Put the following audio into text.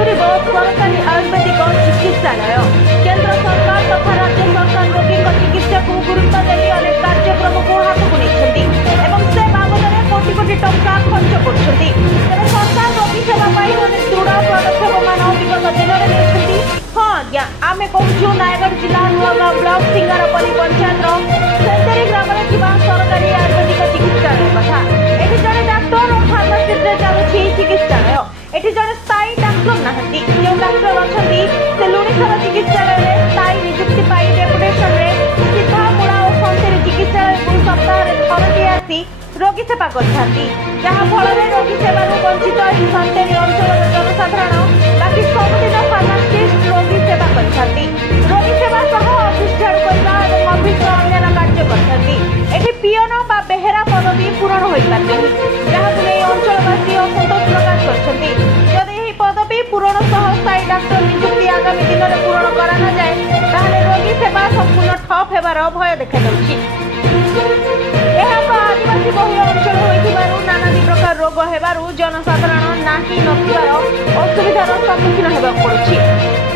मंजूरी सरकारी आयुर्वेदिक चिकित्सालय। केंद्र सरकार तथा राज्य सरकार रोगी चिकित्सा को गुरुत्व देने अनेक कार्यक्रम को हाथ को नहीं से बाबद कोटी कोटी टंका खर्च कर सरकार रोगी सेवा अनेक दृढ़ पदक्षेप मान विगत दिन में हाँ आज्ञा आम कहूँ नयगढ़ जिला नुआगाँ ब्लॉक सिंगारपल्ली पंचायत सेंतरी ग्राम सरकारी आयुर्वेदिक चिकित्सालय कथा। ये जड़े डाक्तर और फार्मासीस्ट चलुची चिकित्सालय। ये जड़े स्थायी डाक्तर ना जो डाक्तर अच्छा से लुणीसर चिकित्सालय में स्थायी निजुक्ति पाई डेपुटेशन सीधामूला और संतरी चिकित्सालय को सप्ताह थरटी आसी रोगी सेवा करफल रोगी सेवा वंचित संतरी अंचल जनसाधारण बाकी सबुदिन फार्मासीस्ट रोगी सेवा करती रोगी सेवा सह ऑफिस झाड़ू करने और ऑफिस अन्य कार्य करती पियन बा बेहेरा पदवी पूरण हो पारे जहाँ अंचलवासी असंतोष प्रकाश कर पदवी पूरण सह स्थायी डाक्तर निजुक्ति आगामी दिन में पूरण करा न जाए ताहले रोगी सेवा संपूर्ण ठप होबार भय देखा आदिवासी बहुल अंचल हो नाना प्रकार रोग होबारू जनसाधारण नाही नथिबार असुविधार सम्मुखीन होगा पड़ुछि।